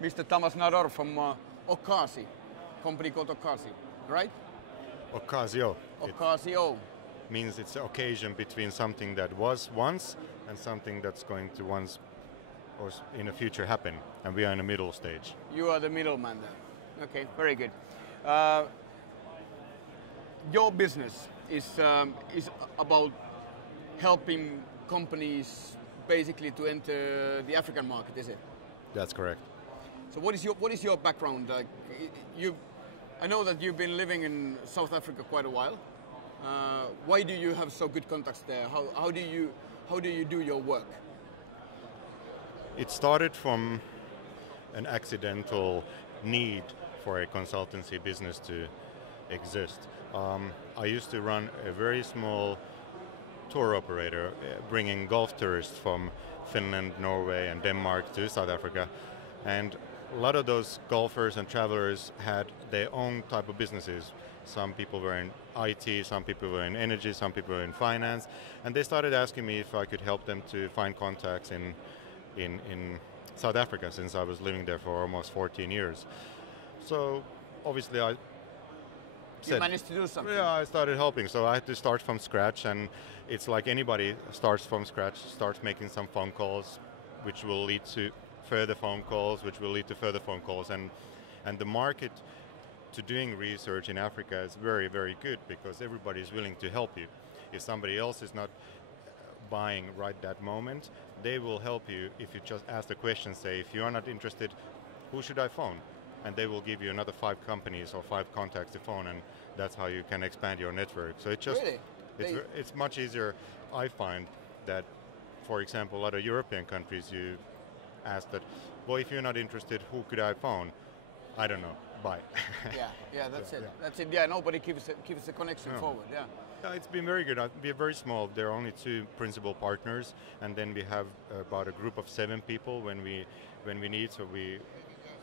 Mr. Thomas Nador from Ocasi, company called Ocasi, right? Ocasio. Ocasio. It means it's an occasion between something that was once and something that's going to once or in the future happen. And we are in the middle stage. You are the middleman then. Okay, very good. Your business is about helping companies basically to enter the African market, is it? That's correct. So what is your background? Like, I know that you've been living in South Africa quite a while. Why do you have so good contacts there? How do you do your work? It started from an accidental need for a consultancy business to exist. I used to run a very small tour operator bringing golf tourists from Finland, Norway and Denmark to South Africa, and a lot of those golfers and travelers had their own type of businesses. Some people were in IT, some people were in energy, some people were in finance, and they started asking me if I could help them to find contacts in South Africa, since I was living there for almost 14 years. So obviously I You managed to do something. Yeah, I started helping, so I had to start from scratch, and it's like anybody starts from scratch, starts making some phone calls, which will lead to further phone calls, which will lead to further phone calls, and the market to doing research in Africa is very, very good because everybody is willing to help you. If somebody else is not buying right that moment, they will help you if you just ask the question, say, if you are not interested, who should I phone? And they will give you another 5 companies or 5 contacts to phone, and that's how you can expand your network. So it's just, really? it's much easier. I find that, for example, a lot of European countries, you ask that, well, if you're not interested, who could I phone? I don't know, bye. Yeah, that's So, it. yeah. That's it. Yeah, nobody keeps the connection No. forward. Yeah. Yeah, it's been very good. We are very small. There are only 2 principal partners, and then we have about a group of 7 people when we need. So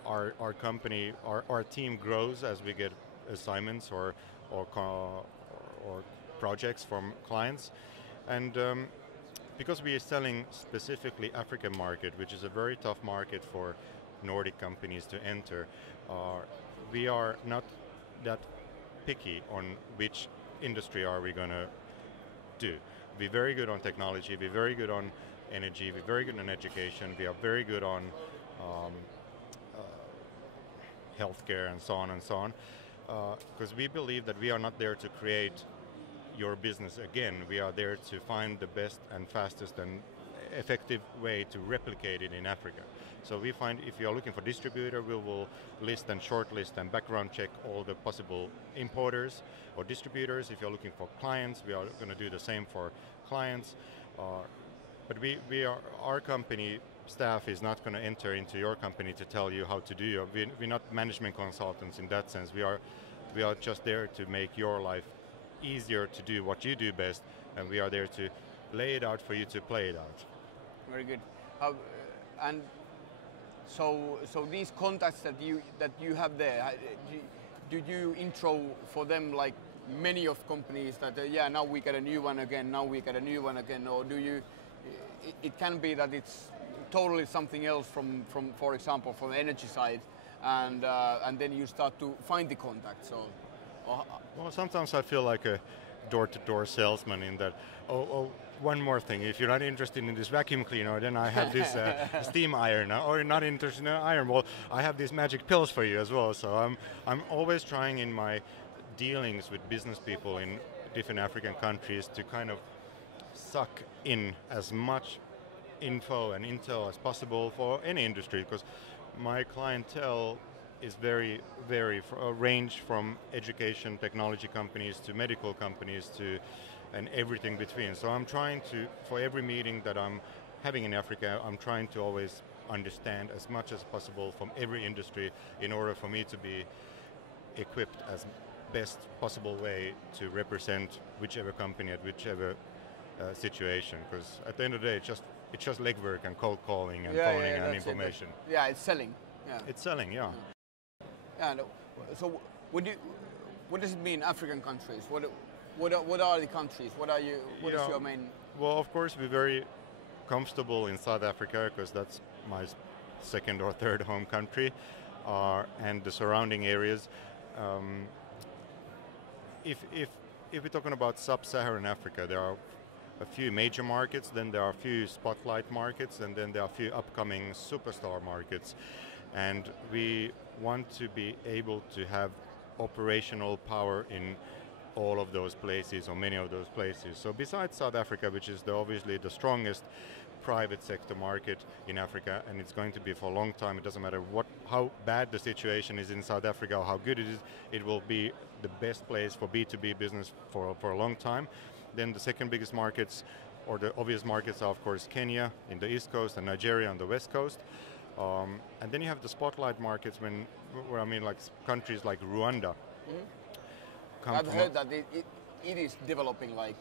our company, our team grows as we get assignments or projects from clients, and because we are selling specifically African market, which is a very tough market for Nordic companies to enter, we are not that picky on which industry are we going to do. We're very good on technology, we're very good on energy, we're very good on education, we are very good on healthcare and so on, because we believe that we are not there to create your business again. We are there to find the best and fastest and effective way to replicate it in Africa. So we find if you are looking for distributor, we will list and shortlist and background check all the possible importers or distributors. If you're looking for clients, we are going to do the same for clients. But our company staff is not going to enter into your company to tell you how to do your. We're not management consultants in that sense. We are just there to make your life easier to do what you do best, and we are there to lay it out for you to play it out. Very good. And so these contacts that you have there, do you intro for them like many of companies that yeah, now we get a new one again, or do you? It can be that it's totally something else from for example, from the energy side, and then you start to find the contact. So, well, sometimes I feel like a door-to-door salesman in that. Oh, one more thing. If you're not interested in this vacuum cleaner, then I have this steam iron. Or you're not interested in iron, well, I have these magic pills for you as well. So I'm always trying in my dealings with business people in different African countries to kind of suck in as much info and intel as possible for any industry, because my clientele is very range from education technology companies to medical companies to and everything between. So I'm trying to, for every meeting that I'm having in Africa, I'm trying to always understand as much as possible from every industry in order for me to be equipped as best possible way to represent whichever company at whichever situation, because at the end of the day it's just legwork and cold calling and phoning and information. It's selling. Yeah. It's selling, yeah. Yeah. No. So what does it mean, African countries? What are the countries? What is your main? Well, of course, we're very comfortable in South Africa because that's my second or third home country, and the surrounding areas. Um, if we're talking about sub-Saharan Africa, there are a few major markets, then there are a few spotlight markets, and then there are a few upcoming superstar markets. And we want to be able to have operational power in all of those places, or many of those places. So besides South Africa, which is obviously the strongest private sector market in Africa, and it's going to be for a long time. It doesn't matter how bad the situation is in South Africa or how good it is, it will be the best place for B2B business for a long time. Then the second biggest markets, or the obvious markets, are of course Kenya in the East Coast and Nigeria on the West Coast. And then you have the spotlight markets where I mean like countries like Rwanda. I've heard that it is developing like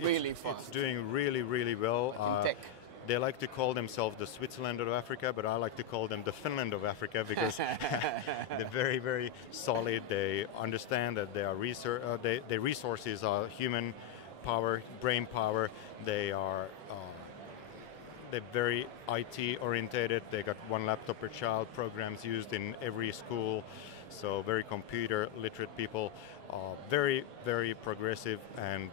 really fast. It's doing really, really well. Like in tech. They like to call themselves the Switzerland of Africa, but I like to call them the Finland of Africa because they're very, very solid. They understand that their resources are human power, brain power. They're very IT orientated. They got one laptop per child, programs used in every school, so very computer literate people. Very, very progressive, and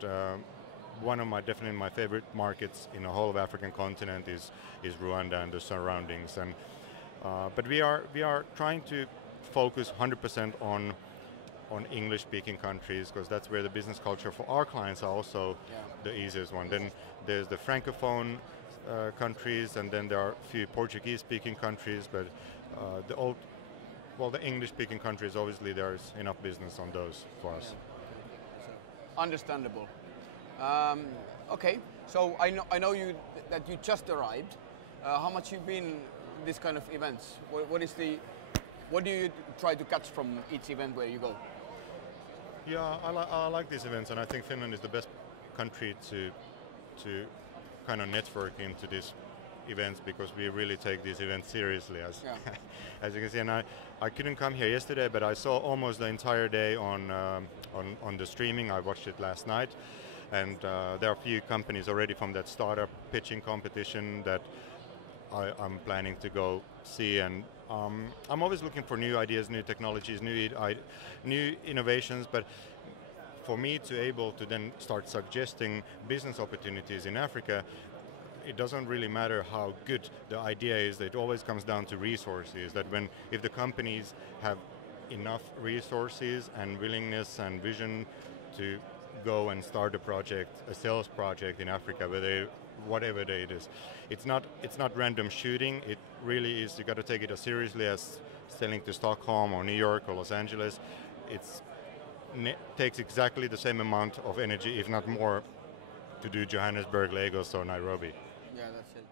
one of definitely my favorite markets in the whole of African continent is Rwanda and the surroundings. And but we are trying to focus 100% on English-speaking countries, because that's where the business culture for our clients are also the easiest one. Then there's the francophone countries, and then there are a few Portuguese-speaking countries, but the English-speaking countries, obviously there's enough business on those for us. Understandable. Okay, so I know that you just arrived. How much you've been this kind of events? What do you try to catch from each event where you go? Yeah, I like these events, and I think Finland is the best country to kind of network into these events, because we really take these events seriously, as you can see. And I couldn't come here yesterday, but I saw almost the entire day on the streaming. I watched it last night, and there are a few companies already from that startup pitching competition that I'm planning to go see. And I'm always looking for new ideas, new technologies, new innovations, but for me to able to then start suggesting business opportunities in Africa, it doesn't really matter how good the idea is. It always comes down to resources. That if the companies have enough resources and willingness and vision to go and start a sales project in Africa, whatever it is, it's not random shooting. It really is. You got to take it as seriously as selling to Stockholm or New York or Los Angeles. It takes exactly the same amount of energy, if not more, to do Johannesburg, Lagos, or Nairobi. Yeah, that's it.